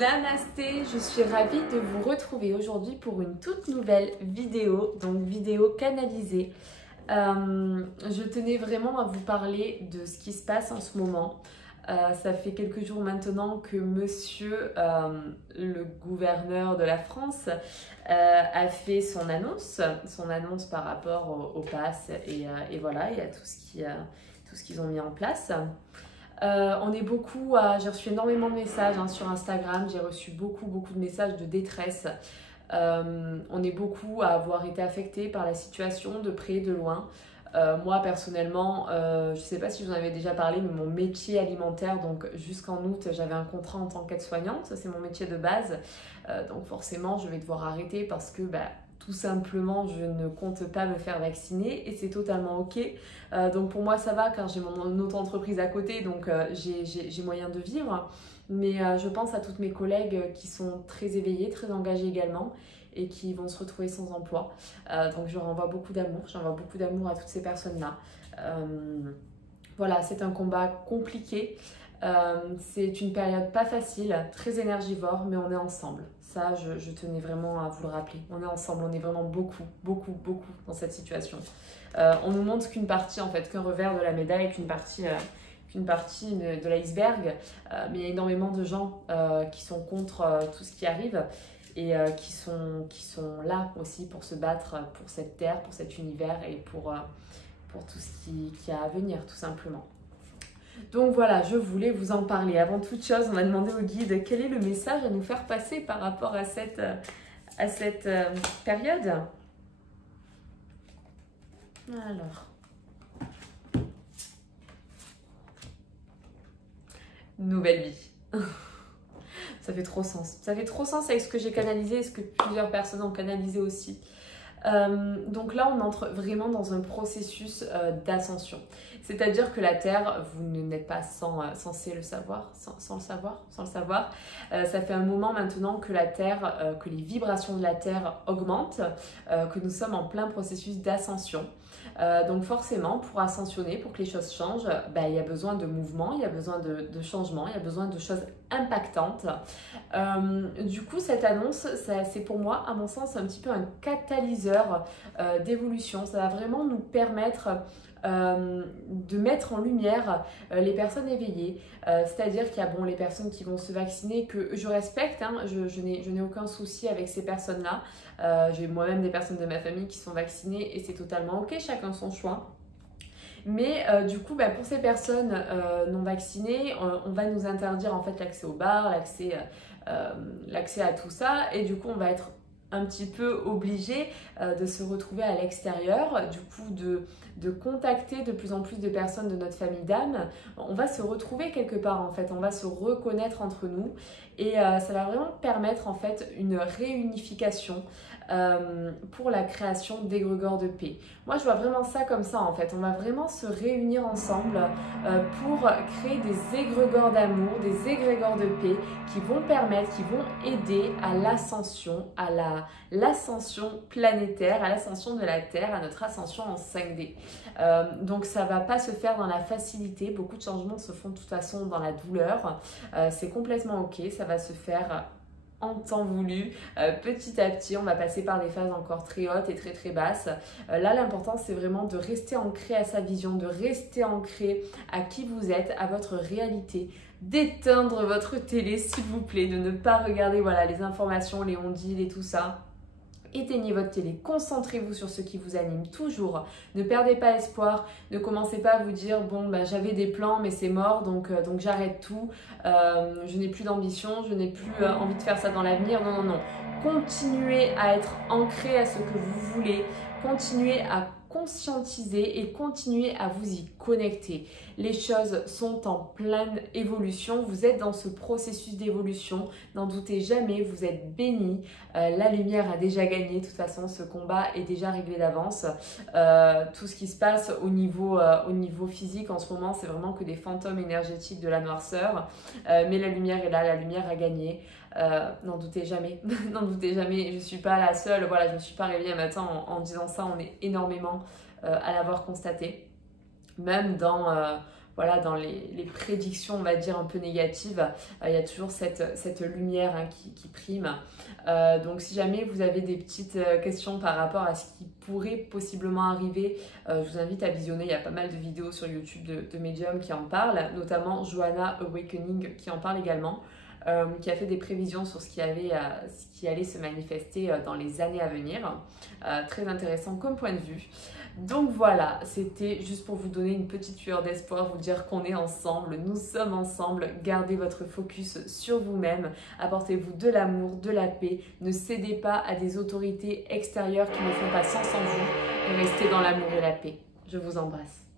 Namasté, je suis ravie de vous retrouver aujourd'hui pour une toute nouvelle vidéo, donc vidéo canalisée. Je tenais vraiment à vous parler de ce qui se passe en ce moment. Ça fait quelques jours maintenant que monsieur le gouverneur de la France a fait son annonce par rapport au pass et voilà, il y a tout ce qu'ils ont mis en place. On est beaucoup j'ai reçu énormément de messages sur Instagram, j'ai reçu beaucoup de messages de détresse. On est beaucoup à avoir été affectés par la situation de près et de loin. Moi personnellement, je ne sais pas si je vous en avais déjà parlé, mais mon métier alimentaire, donc jusqu'en août, j'avais un contrat en tant qu'aide-soignante, ça c'est mon métier de base. Donc forcément, je vais devoir arrêter parce que tout simplement, je ne compte pas me faire vacciner et c'est totalement ok. Donc pour moi, ça va car j'ai mon auto-entreprise à côté, donc j'ai moyen de vivre. Mais je pense à toutes mes collègues qui sont très éveillées, très engagées également et qui vont se retrouver sans emploi. Donc je renvoie beaucoup d'amour à toutes ces personnes-là. Voilà, c'est un combat compliqué. C'est une période pas facile, très énergivore, mais on est ensemble. Ça, je tenais vraiment à vous le rappeler. On est ensemble, on est vraiment beaucoup dans cette situation. On nous montre qu'une partie, en fait, qu'un revers de la médaille, qu'une partie de l'iceberg. Mais il y a énormément de gens qui sont contre tout ce qui arrive et qui sont là aussi pour se battre pour cette terre, pour cet univers et pour tout ce qui a à venir, tout simplement. Donc voilà, je voulais vous en parler. Avant toute chose, on m'a demandé au guide quel est le message à nous faire passer par rapport à cette période. Alors, nouvelle vie. Ça fait trop sens. Ça fait trop sens avec ce que j'ai canalisé et ce que plusieurs personnes ont canalisé aussi. Donc là, on entre vraiment dans un processus d'ascension. C'est-à-dire que la Terre, vous n'êtes pas censé le savoir, sans le savoir. Ça fait un moment maintenant que la Terre, que les vibrations de la Terre augmentent, que nous sommes en plein processus d'ascension. Donc forcément, pour ascensionner, pour que les choses changent, il y a besoin de mouvement, il y a besoin de changement, il y a besoin de choses impactantes. Du coup, cette annonce, c'est pour moi, à mon sens, un petit peu un catalyseur d'évolution. Ça va vraiment nous permettre de mettre en lumière les personnes éveillées, c'est-à-dire qu'il y a les personnes qui vont se vacciner, que je respecte, je n'ai aucun souci avec ces personnes-là. J'ai moi-même des personnes de ma famille qui sont vaccinées et c'est totalement ok, chacun son choix. Mais du coup, pour ces personnes non vaccinées, on va nous interdire en fait l'accès aux bars, l'accès à tout ça, et du coup, on va être un petit peu obligé de se retrouver à l'extérieur, du coup de contacter de plus en plus de personnes de notre famille d'âme. On va se retrouver quelque part en fait, on va se reconnaître entre nous et ça va vraiment permettre en fait une réunification pour la création d'égrégores de paix. Moi je vois vraiment ça comme ça en fait, on va vraiment se réunir ensemble pour créer des égrégores d'amour, des égrégores de paix qui vont permettre, qui vont aider à l'ascension, à l'ascension planétaire, à l'ascension de la Terre, à notre ascension en 5D. Donc ça va pas se faire dans la facilité, beaucoup de changements se font de toute façon dans la douleur, c'est complètement ok, ça va se faire en temps voulu, petit à petit, on va passer par des phases encore très hautes et très basses. Là, l'important, c'est vraiment de rester ancré à sa vision, de rester ancré à qui vous êtes, à votre réalité, d'éteindre votre télé, s'il vous plaît, de ne pas regarder les informations, les on-dit et tout ça. Éteignez votre télé, concentrez-vous sur ce qui vous anime toujours, ne perdez pas espoir, ne commencez pas à vous dire j'avais des plans mais c'est mort donc j'arrête tout, je n'ai plus d'ambition, je n'ai plus envie de faire ça dans l'avenir, non, continuez à être ancré à ce que vous voulez, continuez à conscientiser et continuez à vous y connecter. Les choses sont en pleine évolution, vous êtes dans ce processus d'évolution, n'en doutez jamais, vous êtes bénis, la lumière a déjà gagné, de toute façon ce combat est déjà réglé d'avance. Tout ce qui se passe au niveau physique en ce moment, c'est vraiment que des fantômes énergétiques de la noirceur, mais la lumière est là, la lumière a gagné. N'en doutez jamais, n'en doutez jamais, je suis pas la seule, je me suis pas réveillée un matin en disant ça, on est énormément à l'avoir constaté, même dans voilà, dans les prédictions, on va dire, un peu négatives, il y a toujours cette lumière hein, qui prime. Donc si jamais vous avez des petites questions par rapport à ce qui pourrait possiblement arriver, je vous invite à visionner. Il y a pas mal de vidéos sur YouTube de médiums qui en parlent, notamment Joanna Awakening qui en parle également. Qui a fait des prévisions sur ce qui allait se manifester dans les années à venir. Très intéressant comme point de vue. Donc voilà, c'était juste pour vous donner une petite lueur d'espoir, vous dire qu'on est ensemble, nous sommes ensemble. Gardez votre focus sur vous-même, apportez-vous de l'amour, de la paix, ne cédez pas à des autorités extérieures qui ne font pas sens en vous et restez dans l'amour et la paix. Je vous embrasse.